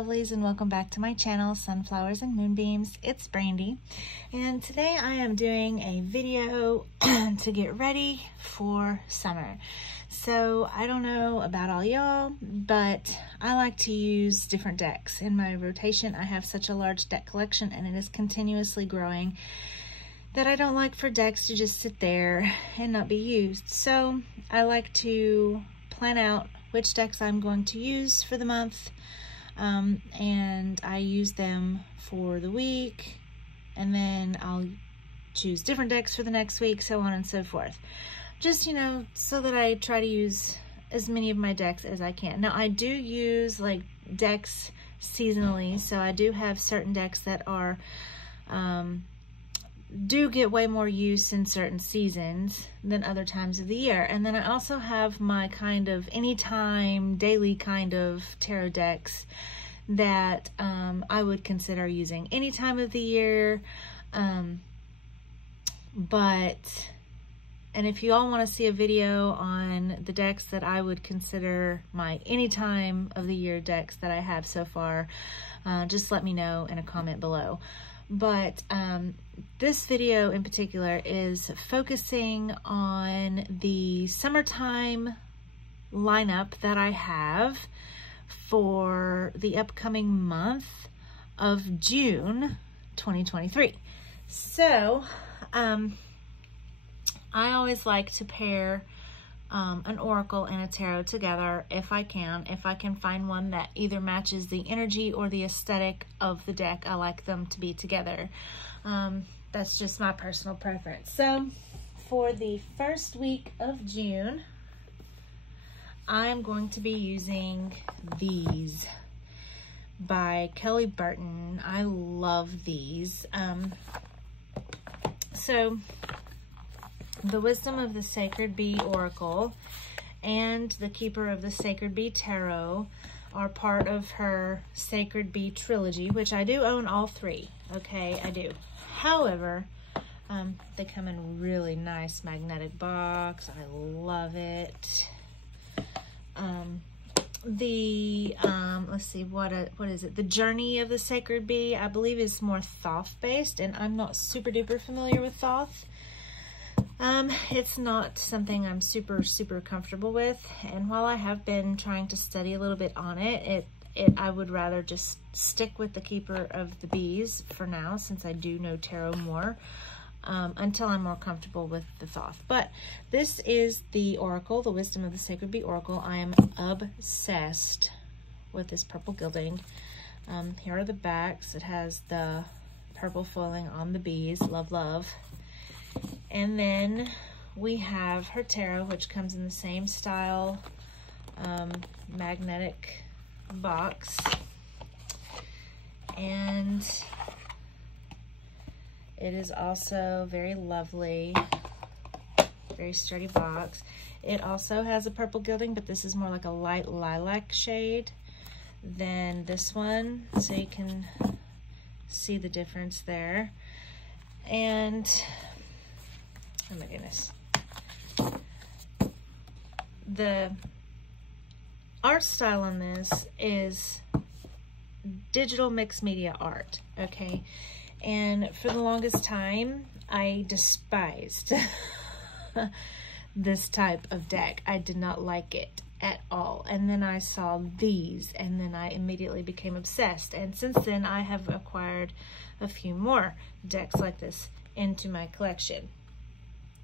lovelies, and welcome back to my channel, Sunflowers and Moonbeams. It's Brandy, and today I am doing a video to get ready for summer. So I don't know about all y'all, but I like to use different decks in my rotation. I have such a large deck collection and it is continuously growing that I don't like for decks to just sit there and not be used. So I like to plan out which decks I'm going to use for the month, and I use them for the week, and then I'll choose different decks for the next week, so on and so forth. Just, you know, so that I try to use as many of my decks as I can. Now, I do use like decks seasonally, so I do have certain decks that are do get way more use in certain seasons than other times of the year. And then I also have my kind of anytime, daily kind of tarot decks that I would consider using any time of the year. And if you all want to see a video on the decks that I would consider my any time of the year decks that I have so far, just let me know in a comment below. But this video in particular is focusing on the summertime lineup that I have for the upcoming month of June 2023. So I always like to pair an oracle and a tarot together if I can find one that either matches the energy or the aesthetic of the deck. I like them to be together. That's just my personal preference. So for the first week of June, I'm going to be using these by Kelly Burton. I love these. So the Wisdom of the Sacred Bee Oracle and the Keeper of the Sacred Bee Tarot are part of her Sacred Bee trilogy, which I do own all three. Okay, I do. However, they come in a really nice magnetic box. I love it. Let's see, what is it? The Journey of the Sacred Bee, I believe, is more Thoth based, and I'm not super duper familiar with Thoth. It's not something I'm super comfortable with, and while I have been trying to study a little bit on it, I would rather just stick with the Keeper of the Bees for now, since I do know tarot more, until I'm more comfortable with the Thoth. But this is the Oracle, the Wisdom of the Sacred Bee Oracle. I am obsessed with this purple gilding. Here are the backs. It has the purple foiling on the bees. Love, love. And then we have her tarot, which comes in the same style magnetic box. And it is also very lovely, very sturdy box. It also has a purple gilding, but this is more like a light lilac shade than this one, so you can see the difference there. And oh my goodness. The art style on this is digital mixed media art, okay? And for the longest time, I despised this type of deck. I did not like it at all. And then I saw these, and then I immediately became obsessed. And since then, I have acquired a few more decks like this into my collection.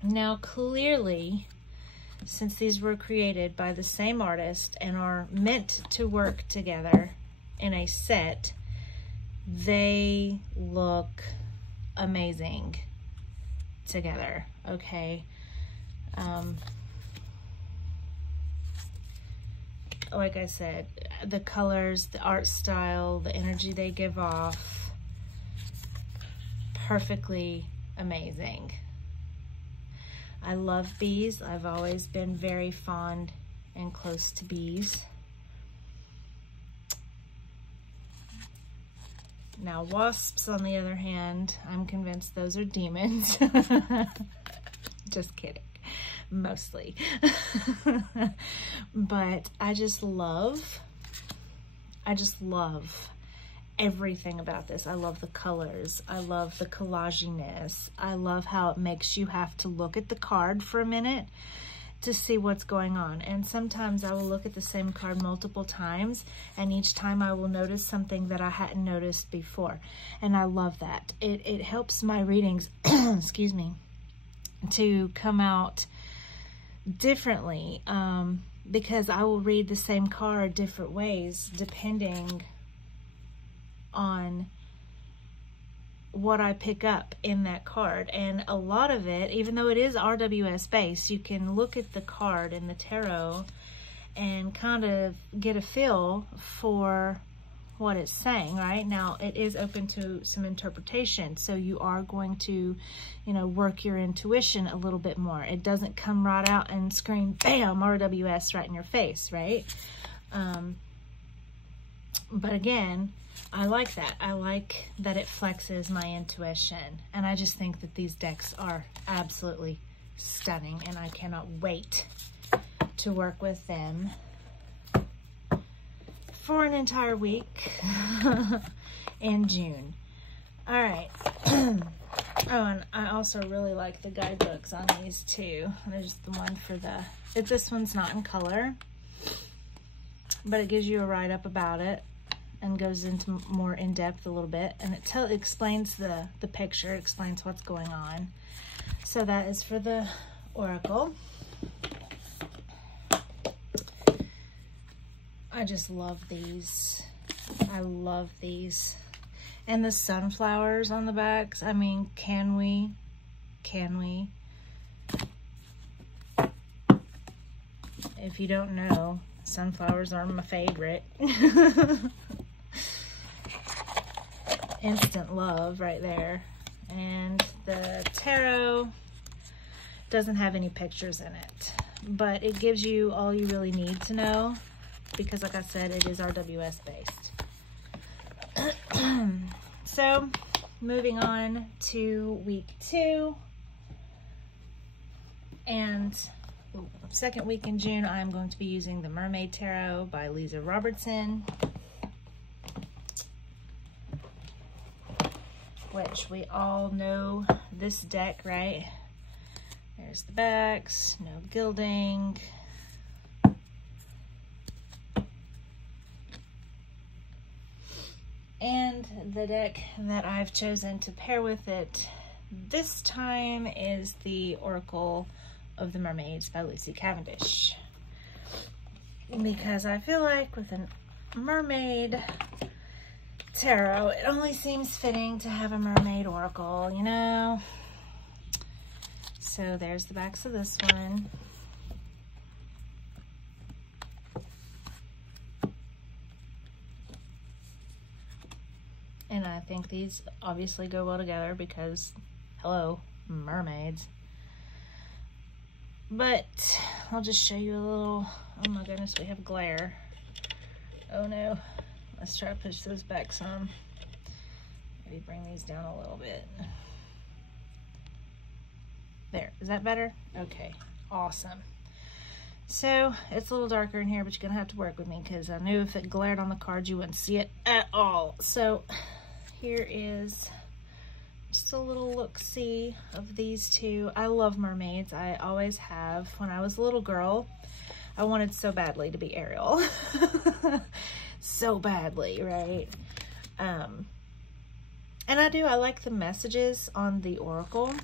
Now, clearly, since these were created by the same artist and are meant to work together in a set, they look amazing together, okay? Like I said, the colors, the art style, the energy they give off, perfectly amazing. I love bees. I've always been very fond and close to bees. Now, wasps, on the other hand, I'm convinced those are demons. Just kidding. Mostly. But I just love I just love everything about this. I love the colors. I love the collaginess. I love how it makes you have to look at the card for a minute to see what's going on. And sometimes I will look at the same card multiple times, and each time I will notice something that I hadn't noticed before. And I love that. It helps my readings, excuse me, to come out differently, because I will read the same card different ways depending on what I pick up in that card. And a lot of it, even though it is RWS based, you can look at the card in the tarot and kind of get a feel for what it's saying, right? Now, it is open to some interpretation, so you are going to, you know, work your intuition a little bit more. It doesn't come right out and scream, bam, RWS right in your face, right? But again, I like that. I like that it flexes my intuition. And I just think that these decks are absolutely stunning, and I cannot wait to work with them for an entire week in June. All right. Oh, and I also really like the guidebooks on these too. There's the one for this one's not in color, but it gives you a write-up about it and goes into more in-depth a little bit, and it explains the picture, it explains what's going on. So that is for the Oracle. I just love these. I love these. And the sunflowers on the backs. I mean, can we? If you don't know, sunflowers are my favorite. Instant love right there. And the tarot doesn't have any pictures in it, but it gives you all you really need to know, because like I said, it is RWS based. So moving on to week 2 and second week in June, I'm going to be using the Mermaid Tarot by Lisa Robertson, which we all know this deck, right? There's the backs, no gilding. And the deck that I've chosen to pair with it this time is the Oracle of the Mermaids by Lucy Cavendish. Because I feel like with a mermaid tarot, it only seems fitting to have a mermaid oracle, you know? So there's the backs of this one. And I think these obviously go well together because, hello, mermaids. But I'll just show you a little, oh my goodness, we have glare. Oh no, let's try to push those back some. Maybe bring these down a little bit. There, is that better? Okay, awesome. So it's a little darker in here, but you're gonna have to work with me because I knew if it glared on the cards, you wouldn't see it at all. So here is just a little look-see of these two. I love mermaids. I always have. When I was a little girl, I wanted so badly to be Ariel. So badly, right? And I do. I like the messages on the Oracle.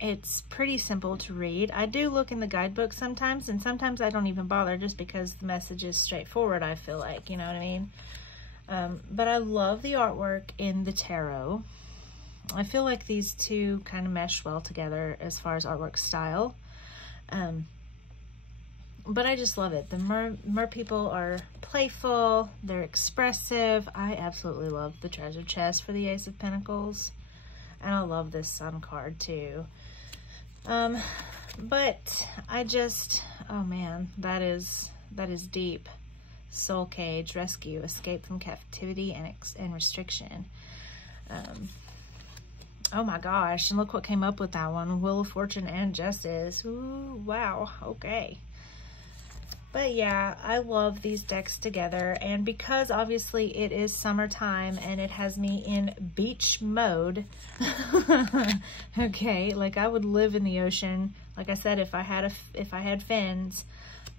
It's pretty simple to read. I do look in the guidebook sometimes, and sometimes I don't even bother just because the message is straightforward, I feel like, you know what I mean? But I love the artwork in the tarot. I feel like these two kind of mesh well together as far as artwork style. But I just love it. The mer people are playful, they're expressive. I absolutely love the treasure chest for the Ace of Pentacles. And I love this Sun card too. But I just, oh man, that is deep. Soul cage, rescue, escape from captivity and restriction. Oh my gosh, and look what came up with that one. Wheel of Fortune and Justice. Ooh, wow, okay. But yeah, I love these decks together, and because obviously it is summertime and it has me in beach mode, okay, like I would live in the ocean. Like I said, if I had fins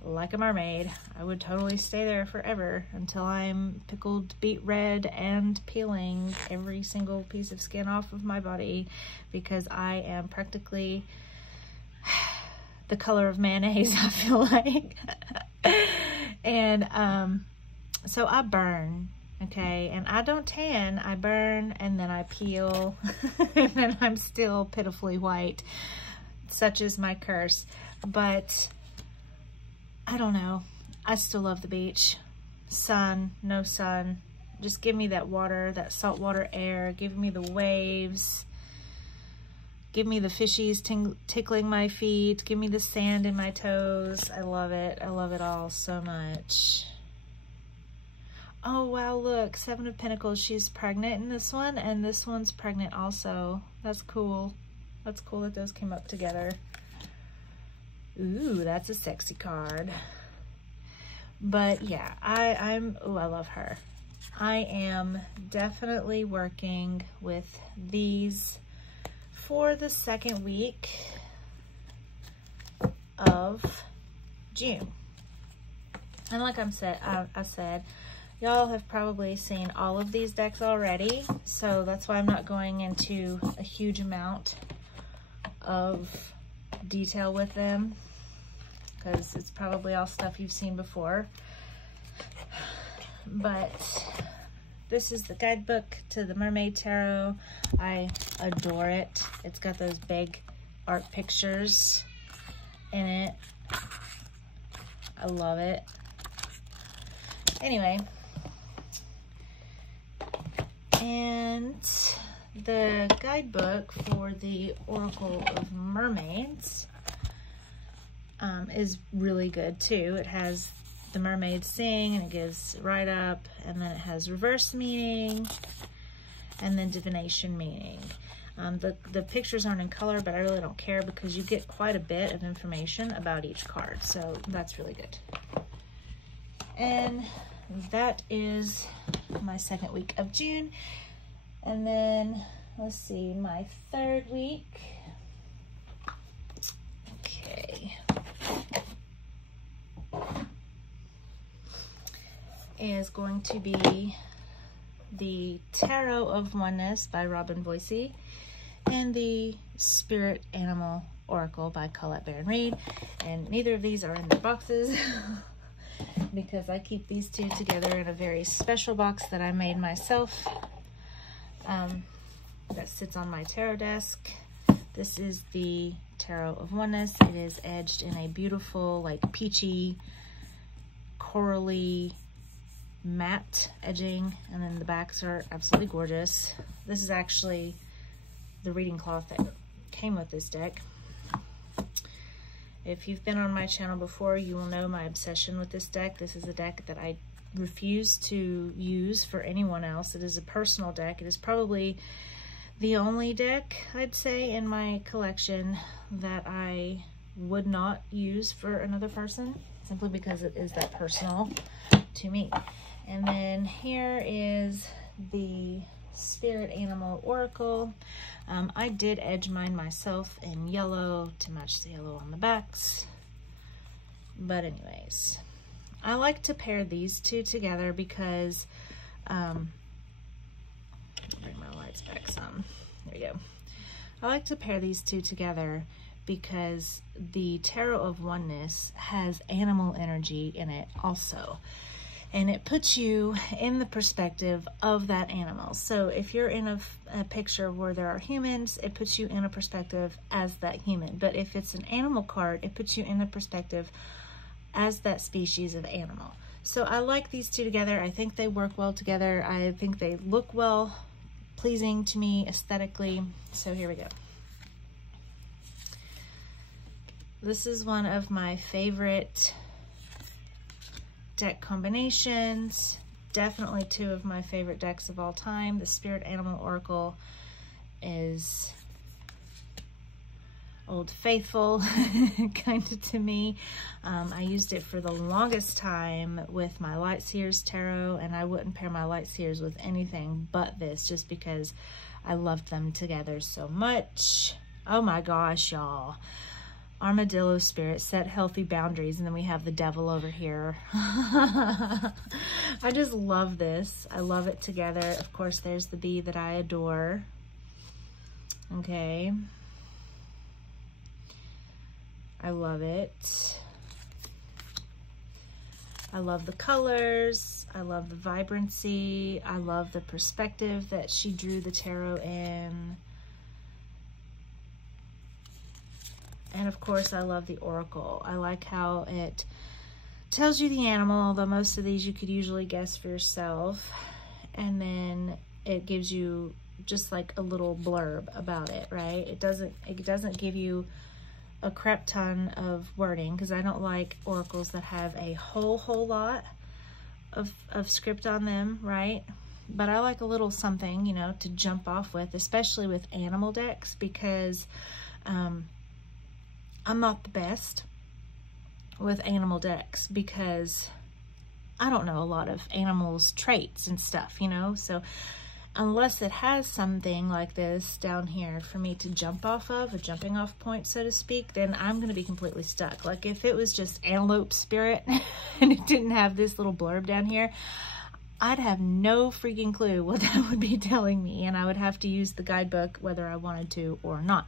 like a mermaid, I would totally stay there forever until I'm pickled beet red and peeling every single piece of skin off of my body, because I am practically the color of mayonnaise, I feel like. And so I burn, okay, and I don't tan, I burn, and then I peel, and then I'm still pitifully white. Such is my curse. But I don't know, I still love the beach. Sun, no sun, just give me that water, that saltwater air, give me the waves, give me the fishies tickling my feet, give me the sand in my toes. I love it. I love it all so much. Oh, wow, look, Seven of Pentacles. She's pregnant in this one, and this one's pregnant also. That's cool. That's cool that those came up together. Ooh, that's a sexy card. But yeah, I love her. I am definitely working with these for the second week of June. And like I said, y'all have probably seen all of these decks already, so that's why I'm not going into a huge amount of detail with them, because it's probably all stuff you've seen before. But this is the guidebook to the Mermaid Tarot. I adore it. It's got those big art pictures in it. I love it. Anyway, and the guidebook for the Oracle of Mermaids is really good too. It has the mermaids sing, and it gives right up, and then it has reverse meaning, and then divination meaning. The pictures aren't in color, but I really don't care because you get quite a bit of information about each card, so that's really good. And that is my second week of June. And then, let's see, my third week. Okay. Is going to be the Tarot of Oneness by Robin Boyce and the Spirit Animal Oracle by Colette Baron Reid. And neither of these are in their boxes because I keep these two together in a very special box that I made myself that sits on my tarot desk. This is the Tarot of Oneness. It is edged in a beautiful, like, peachy, corally matte edging, and then the backs are absolutely gorgeous. This is actually the reading cloth that came with this deck. If you've been on my channel before, you will know my obsession with this deck. This is a deck that I refuse to use for anyone else. It is a personal deck. It is probably the only deck, I'd say, in my collection that I would not use for another person, simply because it is that personal to me. And then here is the Spirit Animal Oracle. I did edge mine myself in yellow to match the yellow on the backs. But anyways, I like to pair these two together because, bring my lights back some. There we go. I like to pair these two together because the Tarot of Oneness has animal energy in it also. And it puts you in the perspective of that animal. So if you're in a picture where there are humans, it puts you in a perspective as that human. But if it's an animal card, it puts you in the perspective as that species of animal. So I like these two together. I think they work well together. I think they look well, pleasing to me aesthetically. So here we go. This is one of my favorite deck combinations. Definitely two of my favorite decks of all time. The Spirit Animal Oracle is Old Faithful kind of to me. I used it for the longest time with my Lightseers Tarot, and I wouldn't pair my Lightseers with anything but this, just because I loved them together so much. Oh my gosh, y'all. Armadillo Spirit, set healthy boundaries, and then we have the devil over here. I just love this. I love it together. Of course, there's the bee that I adore. Okay. I love it. I love the colors. I love the vibrancy. I love the perspective that she drew the tarot in. And of course, I love the oracle. I like how it tells you the animal, although most of these you could usually guess for yourself. And then it gives you just like a little blurb about it, right? It doesn't give you a crap ton of wording, because I don't like oracles that have a whole lot of script on them, right? But I like a little something, you know, to jump off with, especially with animal decks, because I'm not the best with animal decks, because I don't know a lot of animals' traits and stuff, you know? So unless it has something like this down here for me to jump off of, a jumping off point, so to speak, then I'm going to be completely stuck. Like if it was just Antelope Spirit and it didn't have this little blurb down here, I'd have no freaking clue what that would be telling me, and I would have to use the guidebook whether I wanted to or not.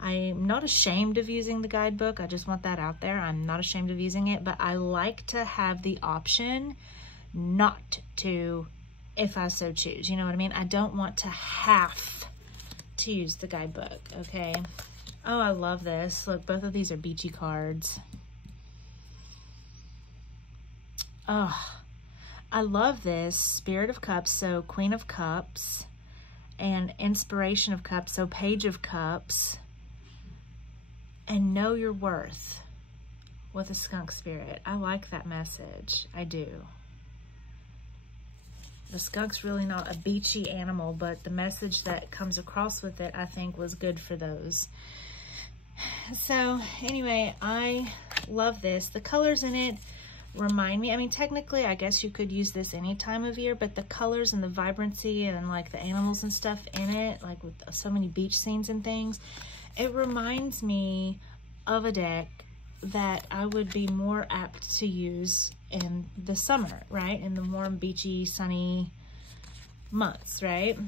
I'm not ashamed of using the guidebook. I just want that out there. I'm not ashamed of using it, but I like to have the option not to, if I so choose. You know what I mean? I don't want to have to use the guidebook, okay? Oh, I love this. Look, both of these are beachy cards. Oh, I love this. Spirit of Cups, so Queen of Cups, and Inspiration of Cups, so Page of Cups. And Know Your Worth with a skunk spirit. I like that message. I do. The skunk's really not a beachy animal, but the message that comes across with it, I think, was good for those. So anyway, I love this. The colors in it remind me, I mean, technically, I guess you could use this any time of year, but the colors and the vibrancy and like the animals and stuff in it, like with so many beach scenes and things, it reminds me of a deck that I would be more apt to use in the summer, right? In the warm, beachy, sunny months, right?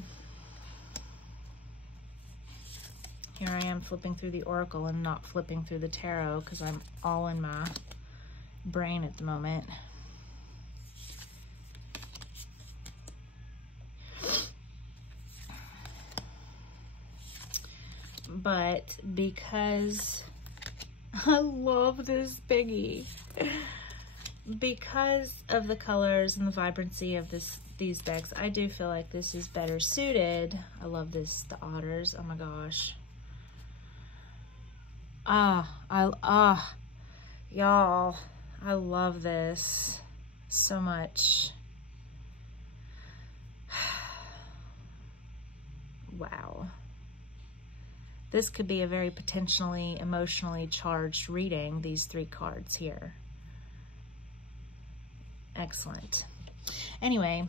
Here I am flipping through the oracle and not flipping through the tarot because I'm all in my brain at the moment. But because I love this biggie, because of the colors and the vibrancy of these decks, I do feel like this is better suited. I love this, the otters. Oh my gosh. Y'all, I love this so much. Wow. This could be a very potentially emotionally charged reading, these three cards here. Excellent. Anyway,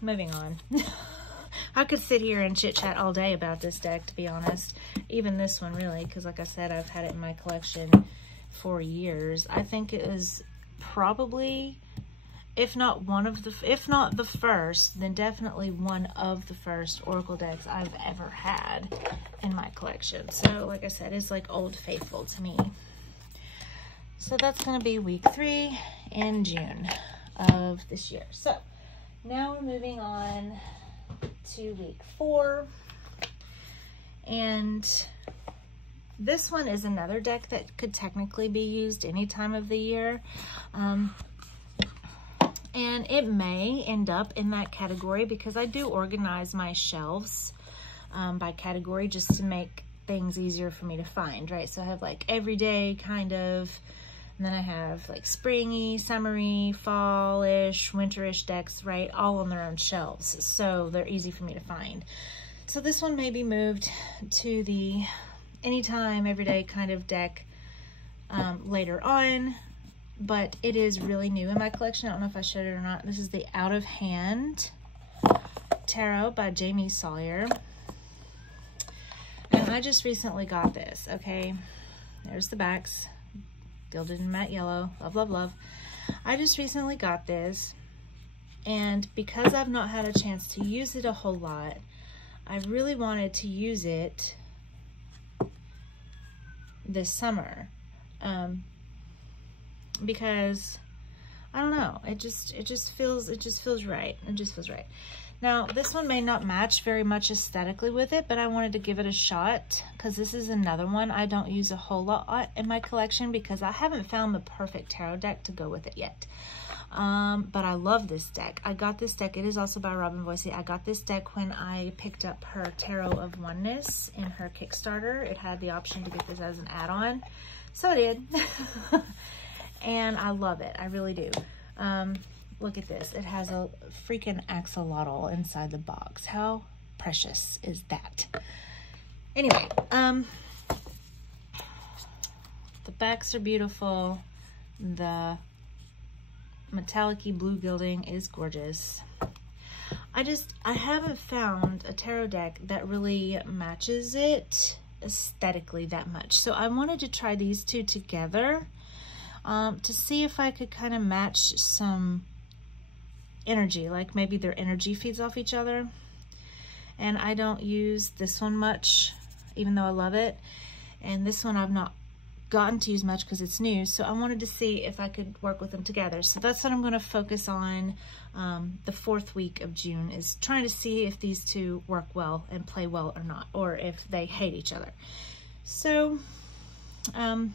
moving on. I could sit here and chit chat all day about this deck, to be honest. Even this one, really, because like I said, I've had it in my collection for years. I think it is probably, if not the first, then definitely one of the first Oracle decks I've ever had in my collection. So like I said, it's like Old Faithful to me. So that's going to be week 3 in June of this year. So now we're moving on to week 4. And this one is another deck that could technically be used any time of the year. And it may end up in that category because I do organize my shelves by category just to make things easier for me to find, right? So I have like everyday kind of, and then I have like springy, summery, fall-ish, winterish decks, right? All on their own shelves. So they're easy for me to find. So this one may be moved to the anytime, everyday kind of deck later on, but it is really new in my collection. I don't know if I showed it or not. This is the Out of Hand Tarot by Jamie Sawyer. And I just recently got this, okay? There's the backs, gilded in matte yellow. Love, love, love. I just recently got this, and because I've not had a chance to use it a whole lot, I really wanted to use it this summer, because I don't know, it just feels right. It just feels right. Now, this one may not match very much aesthetically with it, but I wanted to give it a shot because this is another one I don't use a whole lot in my collection because I haven't found the perfect tarot deck to go with it yet. But I love this deck. I got this deck. It is also by Robin Voicey. I got this deck when I picked up her Tarot of Oneness in her Kickstarter. It had the option to get this as an add-on, so I did. And I love it. I really do. Look at this. It has a freaking axolotl inside the box. How precious is that? Anyway, the backs are beautiful. The metallic-y blue gilding is gorgeous. I haven't found a tarot deck that really matches it aesthetically that much. So I wanted to try these two together to see if I could kind of match some energy, like maybe their energy feeds off each other. And I don't use this one much, even though I love it. And this one I've not gotten to use much because it's new. So I wanted to see if I could work with them together. So that's what I'm going to focus on the 4th week of June, is trying to see if these two work well and play well or not, or if they hate each other. So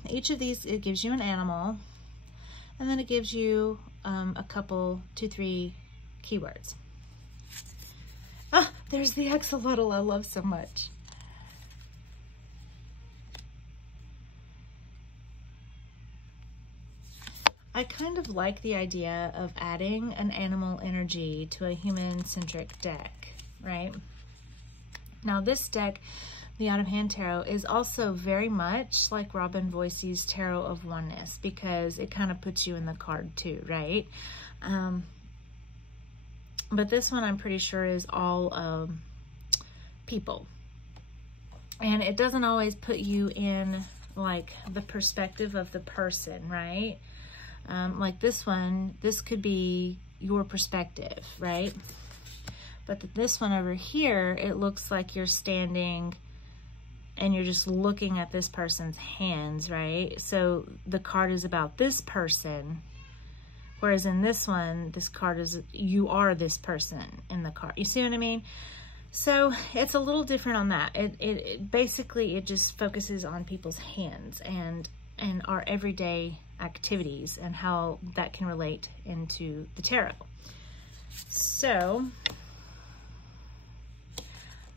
each of these, it gives you an animal, and then it gives you a couple, 2-3 keywords. Ah, there's the axolotl I love so much. I kind of like the idea of adding an animal energy to a human-centric deck, right? Now this deck, the Out of Hand Tarot, is also very much like Robin Voicey's Tarot of Oneness because it kind of puts you in the card too, right? But this one I'm pretty sure is all people. And it doesn't always put you in like the perspective of the person, right? Like this one, this could be your perspective, right? But this one over here, it looks like you're standing and you're just looking at this person's hands, right? So the card is about this person, whereas in this one, this card is, you are this person in the card. You see what I mean? So it's a little different on that. It basically, it just focuses on people's hands and our everyday activities and how that can relate into the tarot. So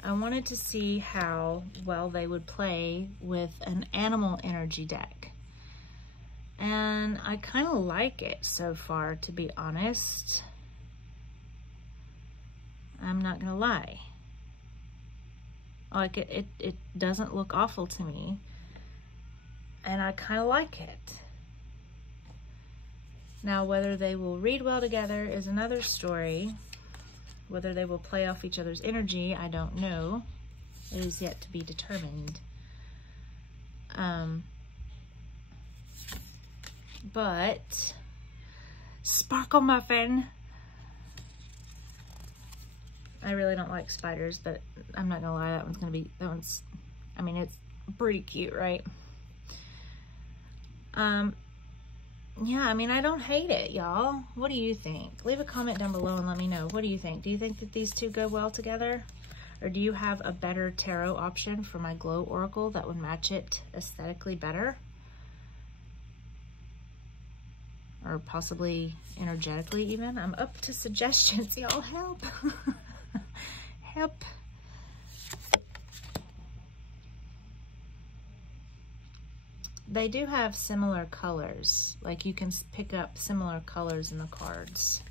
I wanted to see how well they would play with an animal energy deck. And I kind of like it so far, to be honest. I'm not gonna lie. Like it doesn't look awful to me. And I kind of like it. Now, whether they will read well together is another story. Whether they will play off each other's energy, I don't know. It is yet to be determined. But Sparkle Muffin. I really don't like spiders, but I'm not gonna lie, that one's, I mean, it's pretty cute, right? Yeah, I mean, I don't hate it, y'all. What do you think? Leave a comment down below and let me know. What do you think? Do you think that these two go well together? Or do you have a better tarot option for my Glow Oracle that would match it aesthetically better? Or possibly energetically even? I'm up to suggestions, y'all. Help. Help. They do have similar colors. Like you can pick up similar colors in the cards.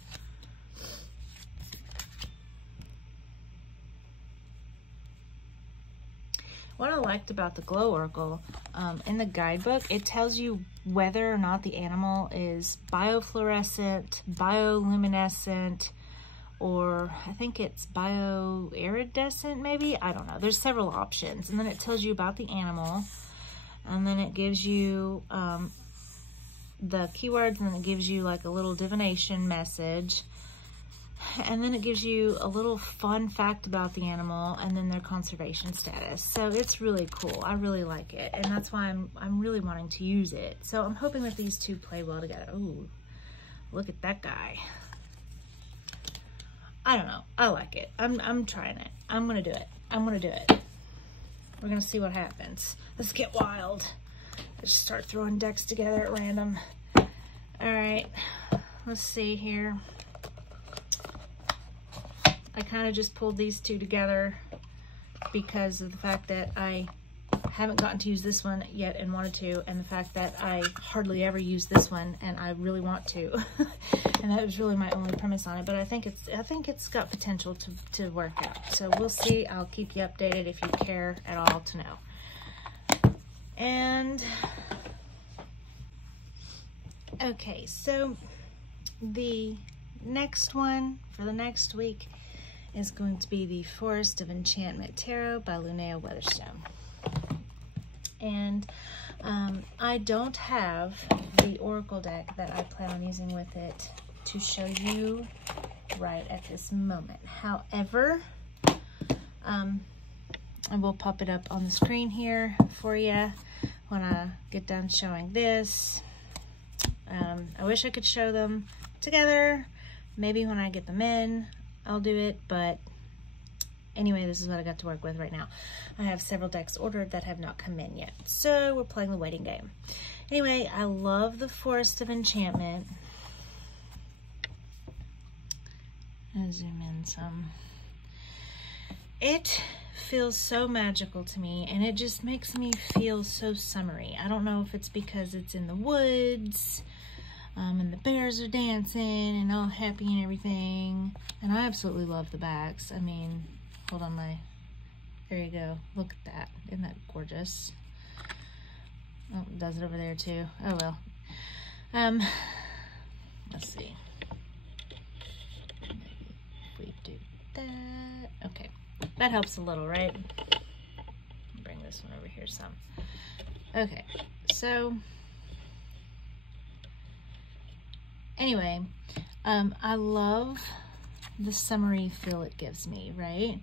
What I liked about the Glow Oracle, in the guidebook, it tells you whether or not the animal is biofluorescent, bioluminescent, or I think it's bioiridescent maybe? I don't know. There's several options. And then it tells you about the animal. And then it gives you the keywords, and then it gives you like a little divination message. And then it gives you a little fun fact about the animal and then their conservation status. So it's really cool. I really like it. And that's why I'm really wanting to use it. So I'm hoping that these two play well together. Ooh, look at that guy. I don't know. I like it. I'm trying it. I'm going to do it. I'm going to do it. We're going to see what happens. Let's get wild. Let's start throwing decks together at random. All right. Let's see here. I kind of just pulled these two together because of the fact that I haven't gotten to use this one yet and wanted to, and the fact that I hardly ever use this one and I really want to. And that was really my only premise on it, but I think it's got potential to work out. So we'll see. I'll keep you updated if you care at all to know. And okay, so the next one for the next week is going to be the Forest of Enchantment Tarot by Linnea Weatherstone. And I don't have the Oracle deck that I plan on using with it to show you right at this moment. However, I will pop it up on the screen here for you when I get done showing this. I wish I could show them together. Maybe when I get them in, I'll do it, but anyway, this is what I got to work with right now. I have several decks ordered that have not come in yet, so we're playing the waiting game. Anyway, I love the Forest of Enchantment. I'll zoom in some. It feels so magical to me, and it just makes me feel so summery. I don't know if it's because it's in the woods, and the bears are dancing and all happy and everything. And I absolutely love the backs. I mean, hold on, there you go. Look at that. Isn't that gorgeous? Oh, it does it over there too. Oh well. Let's see. If we do that. Okay. That helps a little, right? Bring this one over here some. Okay. So anyway, I love the summery feel it gives me, right?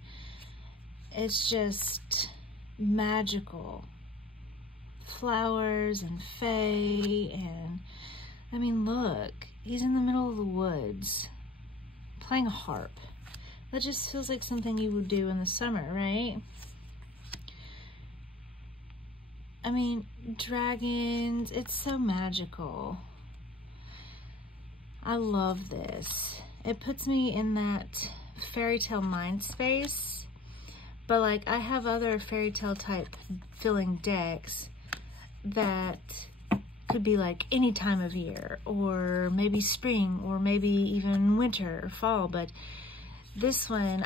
It's just magical. Flowers and fae, and I mean, look, he's in the middle of the woods playing a harp. That just feels like something you would do in the summer, right? I mean, dragons, it's so magical. I love this. It puts me in that fairy tale mind space, but like I have other fairy tale type filling decks that could be like any time of year, or maybe spring, or maybe even winter or fall, but this one,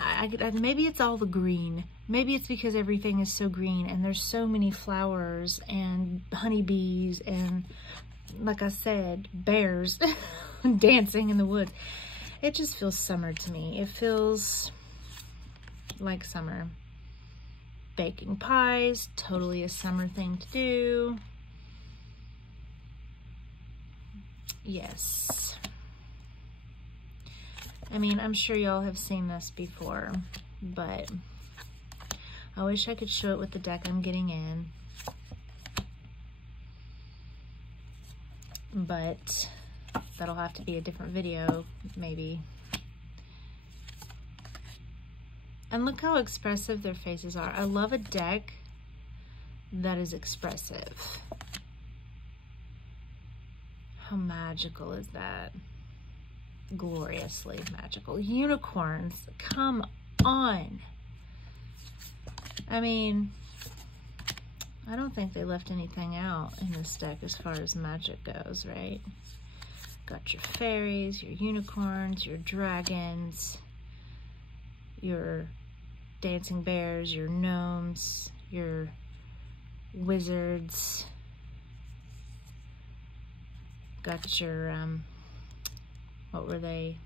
maybe it's all the green. Maybe it's because everything is so green and there's so many flowers and honeybees and, like I said, bears dancing in the woods. It just feels summer to me. It feels like summer. Baking pies, totally a summer thing to do. Yes. I mean, I'm sure y'all have seen this before, but I wish I could show it with the deck I'm getting in. But that'll have to be a different video, maybe. And look how expressive their faces are. I love a deck that is expressive. How magical is that? Gloriously magical. Unicorns, come on. I mean, I don't think they left anything out in this deck as far as magic goes, right? Got your fairies, your unicorns, your dragons, your dancing bears, your gnomes, your wizards. Got your, what were they?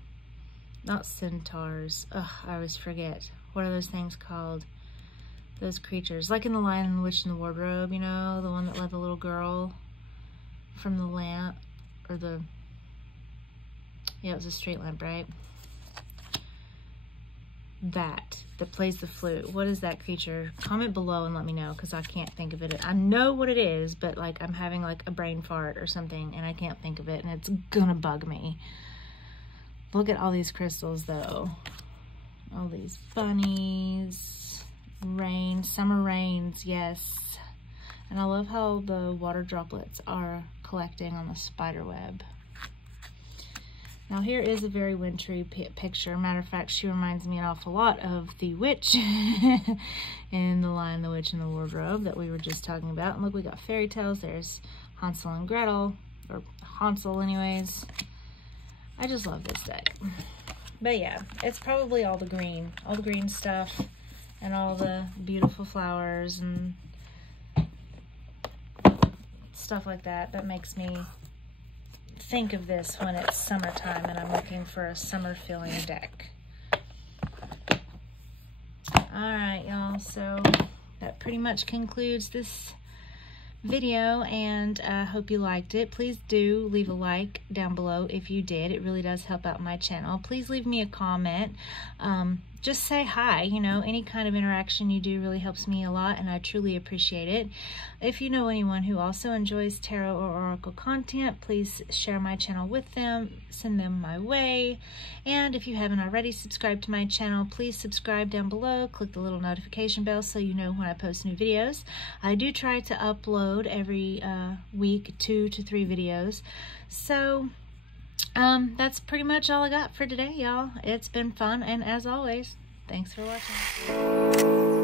Not centaurs. Ugh, I always forget. What are those things called? Those creatures. Like in The Lion and the Witch in the Wardrobe, you know? The one that led the little girl from the lamp. Or the... Yeah, it was a street lamp, right? That plays the flute. What is that creature? Comment below and let me know, because I can't think of it. I know what it is, but like I'm having like a brain fart or something and I can't think of it, and it's gonna bug me. Look at all these crystals though. All these bunnies. Rain. Summer rains, yes. And I love how the water droplets are collecting on the spider web. Now here is a very wintry picture. Matter of fact, she reminds me an awful lot of the witch in The Lion, the Witch, and the Wardrobe that we were just talking about. And look, we got fairy tales. There's Hansel and Gretel, or Hansel anyways. I just love this deck. But yeah, it's probably all the green stuff and all the beautiful flowers and stuff like that that makes me think of this when it's summertime and I'm looking for a summer feeling deck. Alright, y'all, so that pretty much concludes this video, and I hope you liked it. Please do leave a like down below if you did. It really does help out my channel. Please leave me a comment. Just say hi. You know, any kind of interaction you do really helps me a lot, and I truly appreciate it. If you know anyone who also enjoys tarot or oracle content, please share my channel with them, send them my way. And if you haven't already subscribed to my channel, please subscribe down below. Click the little notification bell so you know when I post new videos. I do try to upload every week 2 to 3 videos. So that's pretty much all I got for today, y'all. It's been fun, and as always, thanks for watching.